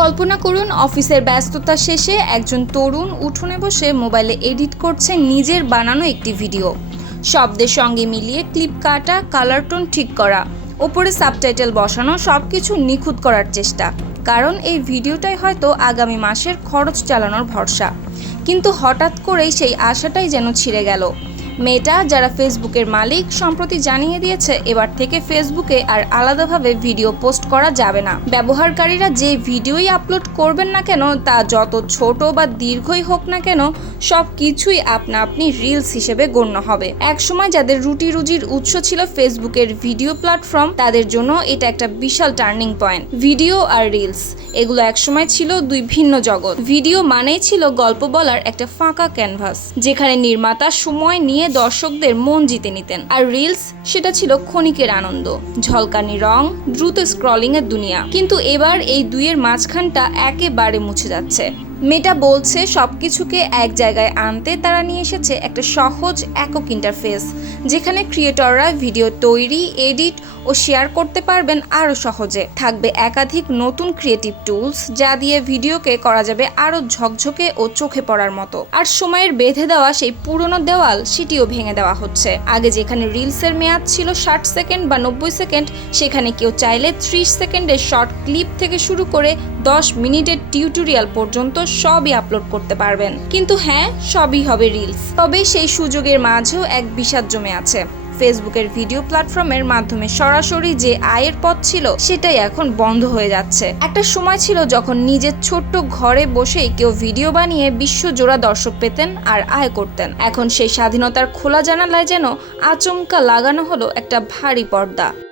কল্পনা করুন। অফিসের ব্যস্ততা শেষে একজন তরুণ উঠোনে বসে মোবাইলে এডিট করছে নিজের বানানো একটি ভিডিও। শব্দের সঙ্গে মিলিয়ে ক্লিপ কাটা, কালার টোন ঠিক করা, ওপরে সাবটাইটেল বসানো সব কিছু নিখুঁত করার চেষ্টা। কারণ এই ভিডিওটাই হয়তো আগামী মাসের খরচ চালানোর ভরসা। কিন্তু হঠাৎ করেই সেই আশাটাই যেন ছিঁড়ে গেল। মেয়েটা যারা ফেসবুকের মালিক সম্প্রতি জানিয়ে দিয়েছে, এবার থেকে ফেসবুকে আর আলাদাভাবে ভিডিও পোস্ট করা যাবে না। ব্যবহারকারীরা যে ভিডিওই আপলোড করবেন না কেন, তা যত ছোট বা দীর্ঘই হোক না কেন, সব কিছুই আপনা আপনি রিলস হিসেবে গণ্য হবে। একসময় যাদের রুটি রুজির উৎস ছিল ফেসবুকের ভিডিও প্ল্যাটফর্ম, তাদের জন্য এটা একটা বিশাল টার্নিং পয়েন্ট। ভিডিও আর রিলস এগুলো একসময় ছিল দুই ভিন্ন জগৎ। ভিডিও মানেই ছিল গল্প বলার একটা ফাঁকা ক্যানভাস যেখানে নির্মাতা সময় নিয়ে দর্শকদের মন জিতে নিতেন। আর রিলস, সেটা ছিল ক্ষণিকের আনন্দ। ঝলকানি রং, দ্রুত স্ক্রলিং এর দুনিয়া। কিন্তু এবার এই দুইয়ের মাঝখানটা একেবারে মুছে যাচ্ছে। মেটা বলছে সব কিছুকে এক জায়গায় আনতে তারা নিয়ে এসেছে একটা সহজ একক ইন্টারফেস যেখানে ক্রিয়েটররা ভিডিও তৈরি এডিট ও শেয়ার করতে পারবেন আরও সহজে। থাকবে একাধিক নতুন ক্রিয়েটিভ টুলস যা দিয়ে ভিডিওকে করা যাবে আরও ঝকঝকে ও চোখে পড়ার মতো। আর সময়ের বেঁধে দেওয়া সেই পুরনো দেওয়াল সেটিও ভেঙে দেওয়া হচ্ছে। আগে যেখানে রিলসের মেয়াদ ছিল ষাট সেকেন্ড বা নব্বই সেকেন্ড সেখানে কেউ চাইলে ত্রিশ সেকেন্ডের শর্ট ক্লিপ থেকে শুরু করে দশ মিনিটের টিউটোরিয়াল পর্যন্ত সবই আপলোড করতে পারবেন। কিন্তু হ্যাঁ সবই হবে রিলস তবে সেই সুযোগের মাঝেও এক বিষাদ জমে আছে। ফেসবুকের ভিডিও প্ল্যাটফর্মের মাধ্যমে সরাসরি যে আয়ের পথ ছিল, সেটাই এখন বন্ধ হয়ে যাচ্ছে। একটা সময় ছিল যখন নিজের ছোট্ট ঘরে বসেই কেউ ভিডিও বানিয়ে বিশ্বজোড়া দর্শক পেতেন আর আয় করতেন। এখন সেই স্বাধীনতার খোলা জানালায় যেন আচমকা লাগানো হলো একটা ভারী পর্দা।